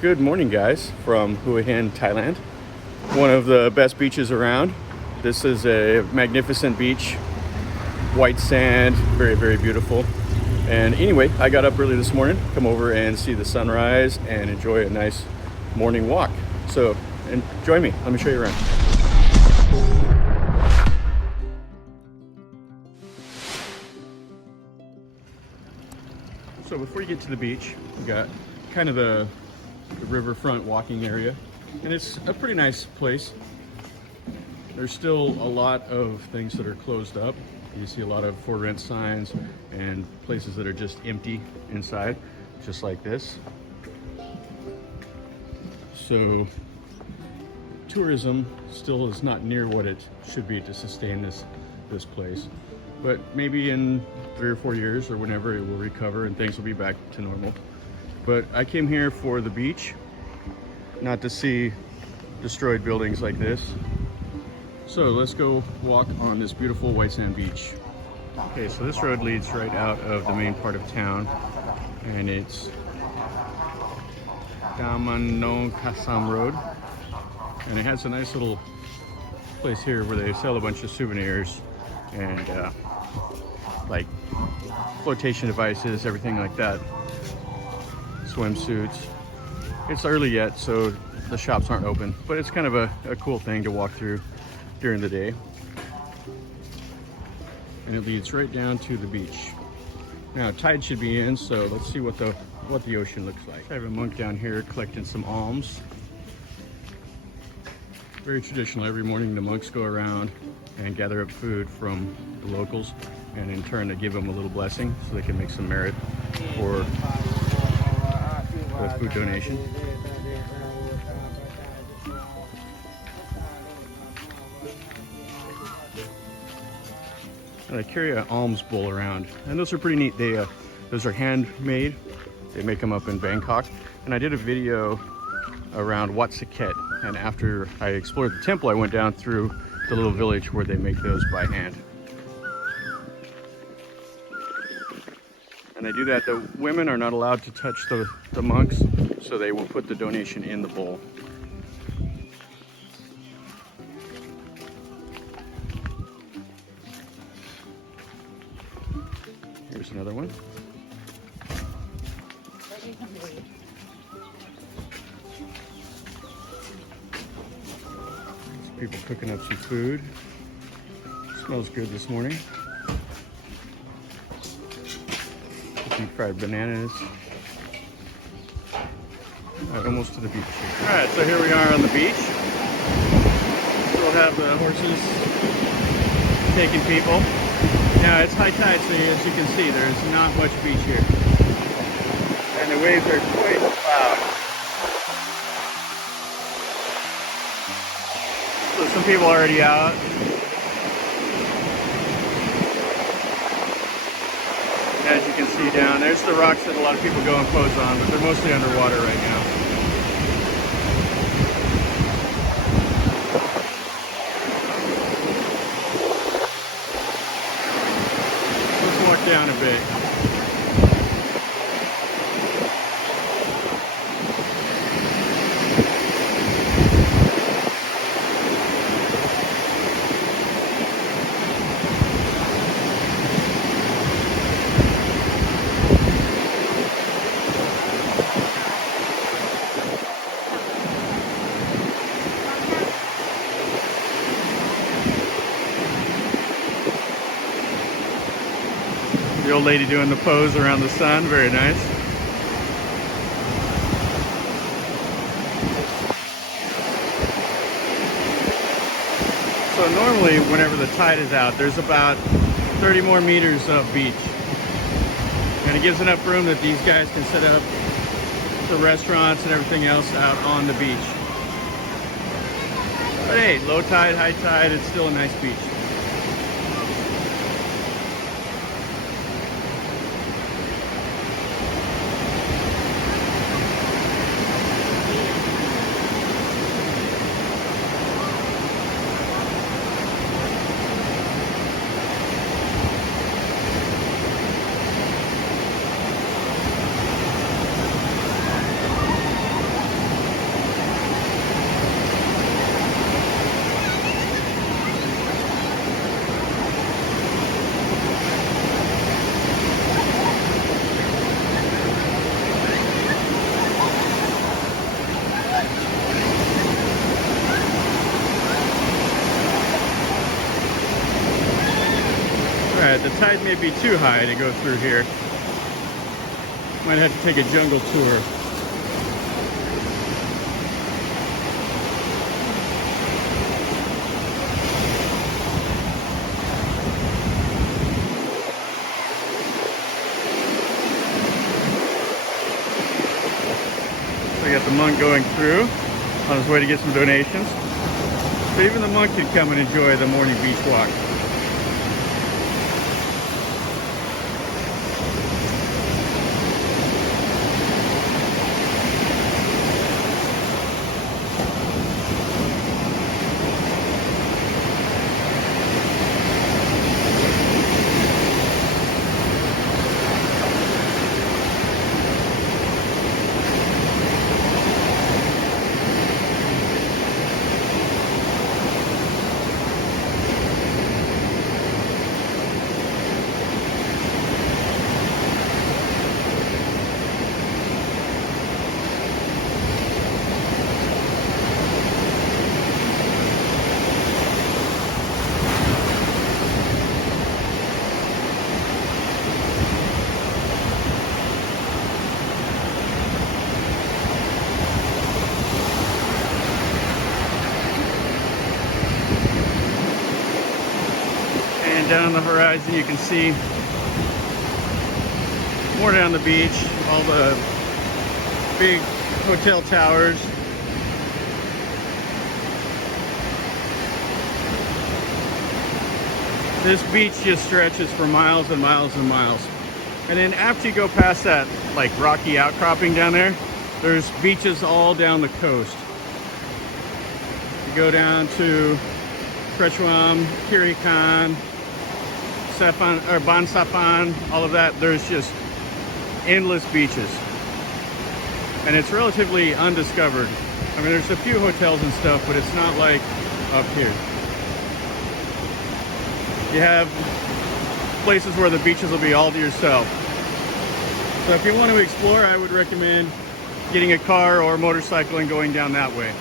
Good morning, guys, from Hua Hin, Thailand. One of the best beaches around. This is a magnificent beach, white sand, very, very beautiful. And anyway, I got up early this morning, come over and see the sunrise and enjoy a nice morning walk. So join me, let me show you around. So before you get to the beach, you got kind of the riverfront walking area, and it's a pretty nice place. There's still a lot of things that are closed up. You see a lot of for rent signs and places that are just empty inside, just like this. So tourism still is not near what it should be to sustain this place, but maybe in 3 or 4 years or whenever it will recover and things will be back to normal. But I came here for the beach, not to see destroyed buildings like this. So let's go walk on this beautiful white sand beach. Okay, so this road leads right out of the main part of town, and it's Damanong Kasam Road. And it has a nice little place here where they sell a bunch of souvenirs and like flotation devices, everything like that. Swimsuits. It's early yet, so the shops aren't open, but it's kind of a cool thing to walk through during the day. And it leads right down to the beach. Now tide should be in, so let's see what the ocean looks like. I have a monk down here collecting some alms. Very traditional. Every morning the monks go around and gather up food from the locals, and in turn they give them a little blessing so they can make some merit for the food donation. And I carry an alms bowl around, and those are pretty neat. Those are handmade. They make them up in Bangkok. And I did a video around Wat Saket, and after I explored the temple, I went down through the little village where they make those by hand. And they do that. The women are not allowed to touch the monks, so they will put the donation in the bowl. Here's another one. There's people cooking up some food. Smells good this morning. Fried bananas. Almost to the beach. All right, so here we are on the beach. We'll have the horses taking people. Now it's high tide, so as you can see, there's not much beach here, and the waves are quite loud. So some people are already out. As you can see down, there's the rocks that a lot of people go and pose on, but they're mostly underwater right now. Let's walk down a bit. The old lady doing the pose around the sun, very nice. So normally whenever the tide is out, there's about 30 more meters of beach. And it gives enough room that these guys can set up the restaurants and everything else out on the beach. But hey, low tide, high tide, it's still a nice beach. tide may be too high to go through here. Might have to take a jungle tour. We got the monk going through on his way to get some donations. So even the monk could come and enjoy the morning beach walk. Down on the horizon you can see more down the beach, all the big hotel towers. This beach just stretches for miles and miles and miles. And then after you go past that like rocky outcropping down there, there's beaches all down the coast. You go down to Prechuam, Kirikan, Bansapan, all of that. There's just endless beaches, and it's relatively undiscovered. I mean, there's a few hotels and stuff, but it's not like up here. You have places where the beaches will be all to yourself. So if you want to explore, I would recommend getting a car or a motorcycle and going down that way.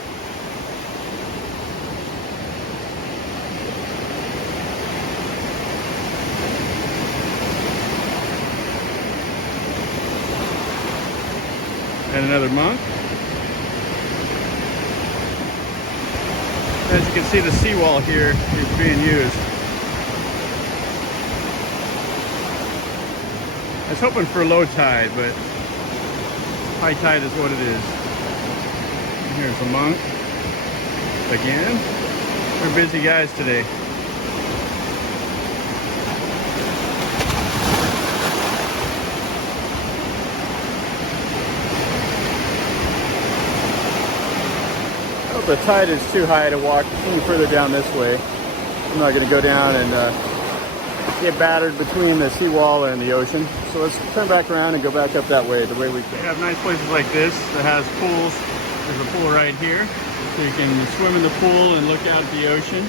And another monk. As you can see, the seawall here is being used. I was hoping for low tide, but high tide is what it is. And here's the monk again. We're busy guys today. The tide is too high to walk any further down this way. I'm not going to go down and get battered between the seawall and the ocean. So let's turn back around and go back up that way, the way we came. We have nice places like this that has pools. There's a pool right here, so you can swim in the pool and look out at the ocean.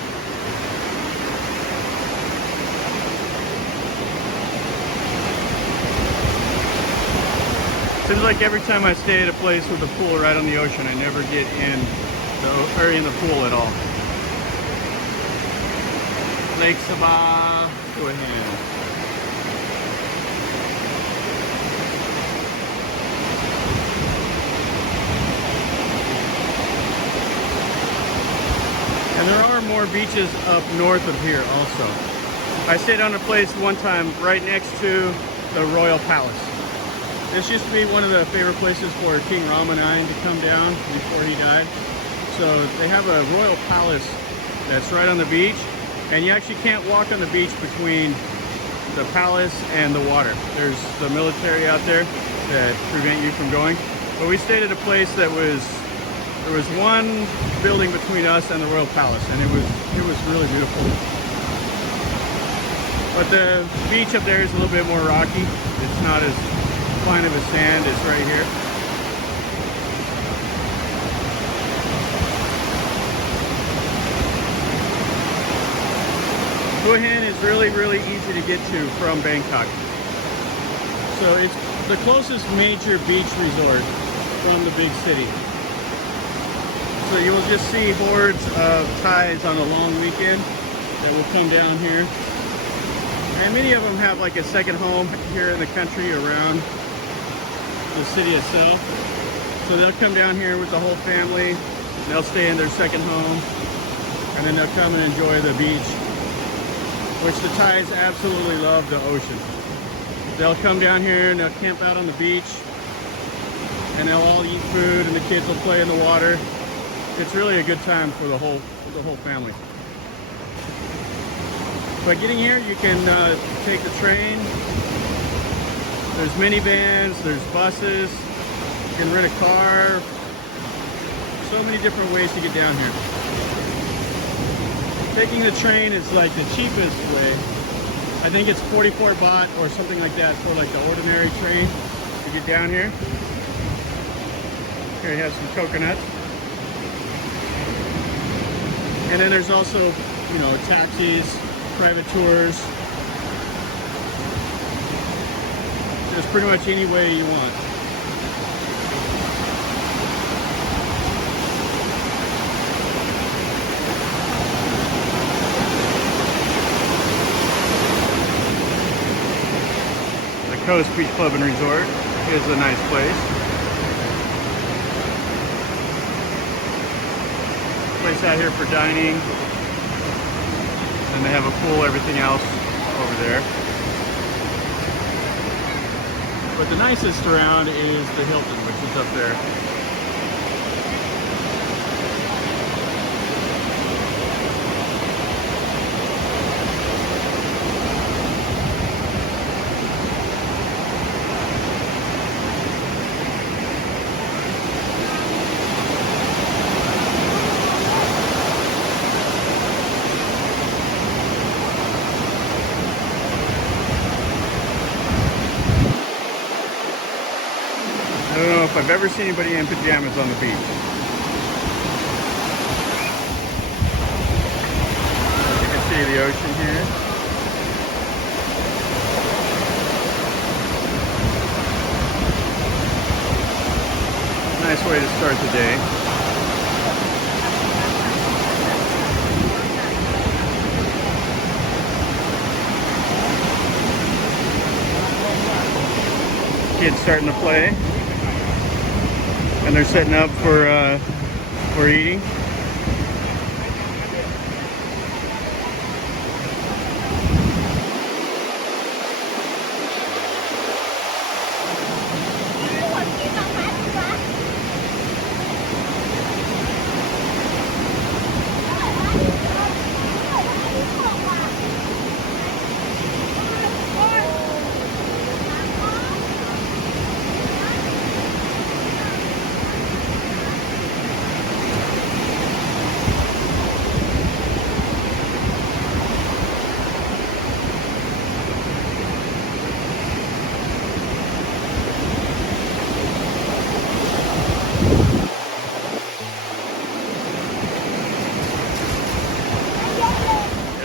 Seems like every time I stay at a place with a pool right on the ocean, I never get in the pool at all. Lake Sabah, Hua Hin. And there are more beaches up north of here also. I stayed on a place one time right next to the Royal Palace. This used to be one of the favorite places for King Rama IX to come down before he died. So they have a royal palace that's right on the beach, and you actually can't walk on the beach between the palace and the water. There's the military out there that prevent you from going. But we stayed at a place that there was one building between us and the royal palace, and it was really beautiful. But the beach up there is a little bit more rocky. It's not as fine of a sand as right here. Hua Hin is really easy to get to from Bangkok. So it's the closest major beach resort from the big city. So you will just see hordes of Thais on a long weekend that will come down here. And many of them have like a second home here in the country around the city itself. So they'll come down here with the whole family. They'll stay in their second home, and then they'll come and enjoy the beach, which the Thais absolutely love the ocean. They'll come down here and they'll camp out on the beach, and they'll all eat food, and the kids will play in the water. It's really a good time for the whole family. But getting here, you can take the train. There's minivans, there's buses. You can rent a car. So many different ways to get down here. Taking the train is like the cheapest way. I think it's 44 baht or something like that for like the ordinary train to get down here. Here you have some coconuts. And then there's also, you know, taxis, private tours. There's pretty much any way you want. The Coast Beach Club and Resort is a nice place. Place out here for dining. And they have a pool, everything else over there. But the nicest around is the Hilton, which is up there. I don't know if I've ever seen anybody in pajamas on the beach. You can see the ocean here. Nice way to start the day. Kids starting to play. And they're setting up for eating.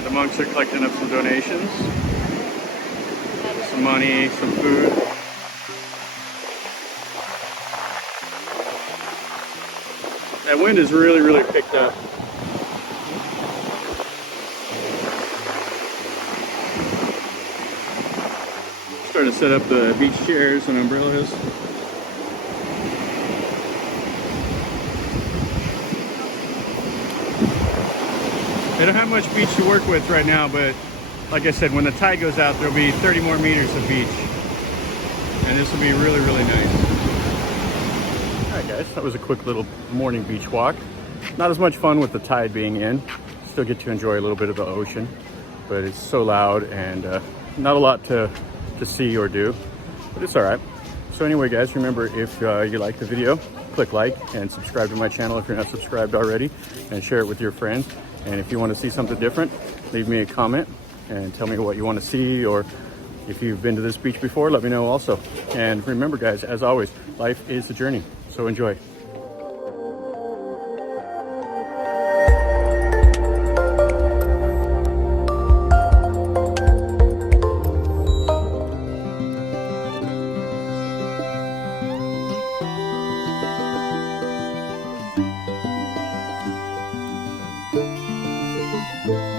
The monks are collecting up some donations, some money, some food. That wind has really picked up. Starting to set up the beach chairs and umbrellas. They don't have much beach to work with right now, but like I said, when the tide goes out, there'll be 30 more meters of beach. And this will be really nice. Alright guys, that was a quick little morning beach walk. Not as much fun with the tide being in. Still get to enjoy a little bit of the ocean, but it's so loud and not a lot to see or do, but it's alright. So anyway guys, remember if you like the video, click like and subscribe to my channel if you're not subscribed already, and share it with your friends. And if you want to see something different, leave me a comment and tell me what you want to see, or if you've been to this beach before, let me know also. And remember guys, as always, life is a journey, so enjoy. Bye.